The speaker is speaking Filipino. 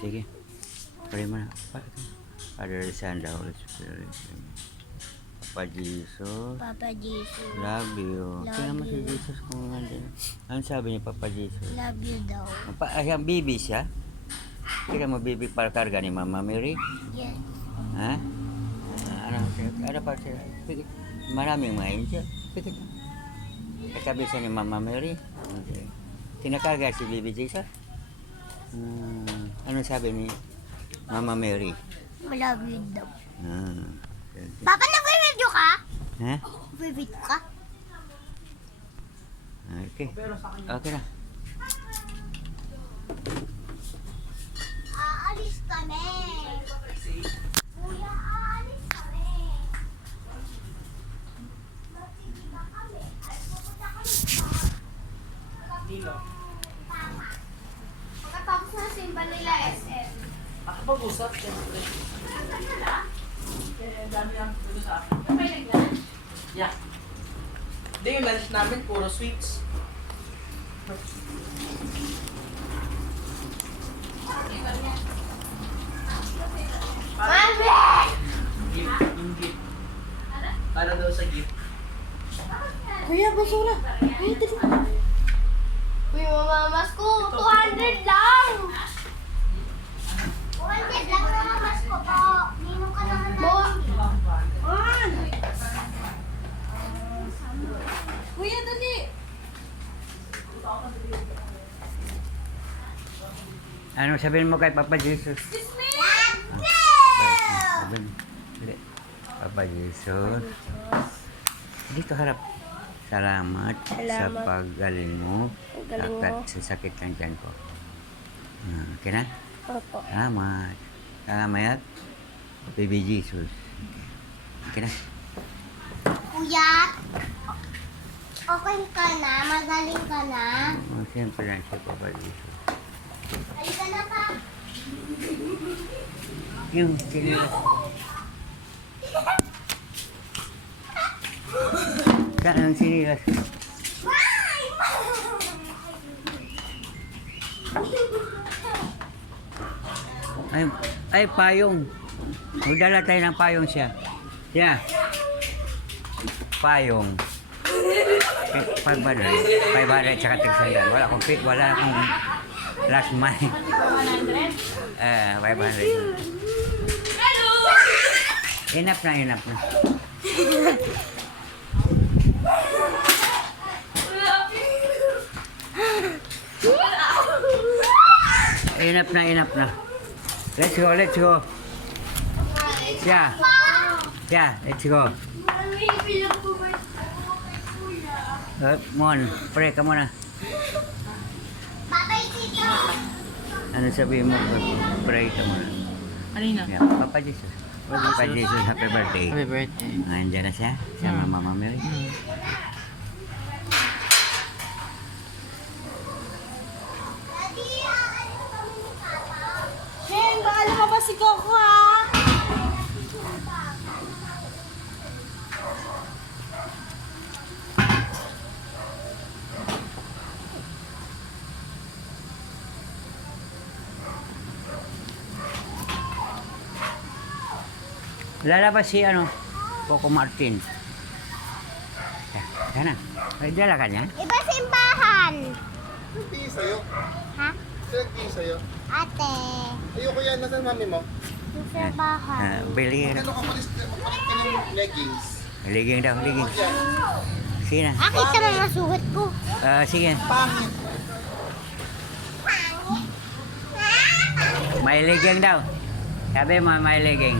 Sige. Pray mo na. Father, Son, the Holy Spirit. Papa Jesus. Papa Jesus. Love you. Love Tingnan mo si you. Jesus kung nandun. Ano sabi niya, Papa Jesus? Love you daw. Siyang baby siya? Tingnan mo, baby para karga ni Mama Mary? Yes. Ha? Ano pa siya? Pikit. Maraming mga angel. Pikit. Kasabi siya ni Mama Mary. Kinakarga si baby Jesus? Ano sabi ni Mama Mary? Love you daw. Ah. Papa, nag-review ka? Ha? Review ka? Okay. Okay na. Aalis kami. Kuya, aalis kami. Magsigiba kami. Ay, pupunta kami sa... Dilo. Tama. Pagkatapos na simba nila SM. Makapag-usap, siyempre. Kaya ang dami lang dito sa akin. May naglan? Yeah. Hindi, yung lunch namin, puro sweets. Mami! Gift, yung gift. Para daw sa gift. Kuya, basura. Kuya, dali. Kuya, mamamas ko. 200 lang. 200 lang mamamas ko po. Ninong ka naman natin. Kuya, dali. Ano sabihin mo kay Papa Jesus? Papa Jesus. Dito harap. Salamat, sa Salamat. paggaling mo. Paggaling mo. At sa sakit ng tiyan ko. Okay na? Opo. Salamat. Salamat. Baby Jesus. Okay na? Kuya, okay ka na? Magaling ka na? Oh, siyempre lang si Papa Jesus. Halika na pa. Yung sinilas. Saan ang sinilas? Ay, payong. Magdala tayo ng payong siya. Siya. Payong. 500. 500 tsaka tigsandan. Wala akong last money. 500. Enough na. Enough na. Let's go. Yeah, let's go. Mon, pray ka muna. Babay dito. Ano sabihin mo? Pray ka muna. Kanina? Yeah, Papa Jesus. Papa Jesus, happy birthday. Happy birthday. Nandiyan na siya. Sama Mama Mary. Shen, baka lumabas si Coco ha? Lalabas si Coco Martin. Sana. Ay, dala ka niya? Iba simbahan. Hindi sa'yo. Ha? Hindi sa'yo. Ate, Ayoko yan. Nasaan mami mo? yung simbahan. Bili. Ano ka palit ka ng leggings? Liging daw, liging. Yan. Sige na. Kita mo mga suot ko. Sige. Pangit. May liging daw. Sabi mo, may liging.